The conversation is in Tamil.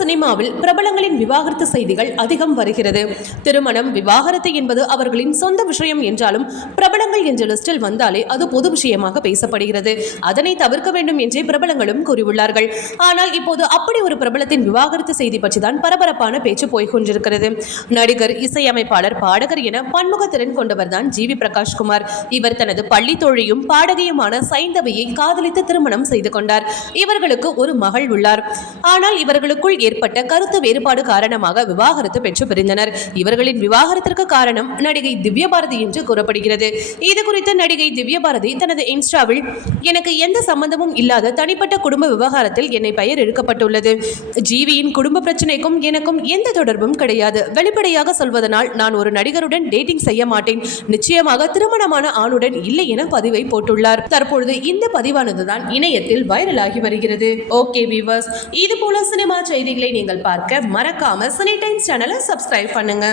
சினிமாவில் பிரபலங்களின் விவாகரத்து செய்திகள் அதிகம் வருகிறது. திருமணம், விவாகரத்து என்பது அவர்களின் சொந்த விஷயம் என்றாலும் பிரபலங்கள் என்ற லிஸ்டில் வந்தாலே அது பொது விஷயமாக பேசப்படுகிறது. அதனை தவிர்க்க வேண்டும் என்றே பிரபலங்களும் கூறியுள்ளார்கள். ஆனால் இப்போது அப்படி ஒரு பிரபலத்தின் விவாகரத்து செய்தி பற்றிதான் பரபரப்பான பேச்சு போய்கொண்டிருக்கிறது. நடிகர், இசையமைப்பாளர், பாடகர் என பன்முக திறன் கொண்டவர் தான் ஜிவி பிரகாஷ்குமார். இவர் தனது பள்ளி தோழியும் பாடகியுமான சைந்தவியை காதலித்து திருமணம் செய்து கொண்டார். இவர்களுக்கு ஒரு மகள் உள்ளார். ஆனால் இவர்களுக்குள் ஏற்பட்ட கருத்து வேறுபாடு காரணமாக விவாகரத்து பெற்று பிரிந்தனர். இவர்களின் விவாகரத்திற்கு காரணம் நடிகை திவ்யபாரதி என்று கூறப்படுகிறது. இது குறித்து நடிகை திவ்யபாரதி தனது இன்ஸ்டாவில், எனக்கு எந்த சம்பந்தமும் இல்லாத தனிப்பட்ட குடும்ப விவகாரத்தில் என்னை பெயர் இழுக்கப்பட்டுள்ளது. ஜிவியின் குடும்ப பிரச்சனைக்கும் எனக்கும் எந்த தொடர்பும் கிடையாது. வெளிப்படையாக சொல்வதனால் நான் ஒரு நடிகருடன் டேட்டிங் செய்ய மாட்டேன். நிச்சயமாக திருமணமான ஆணுடன் இல்லை என பதிவை போட்டுள்ளார். தற்பொழுது இந்த பதிவானதுதான் இணையத்தில் வைரலாகி வருகிறது. ஓகே வியூவர்ஸ், இது போல சினிமா செய்திகளை நீங்கள் பார்க்க மறக்காம சினி டைம்ஸ் சேனலை சப்ஸ்கிரைப் பண்ணுங்க.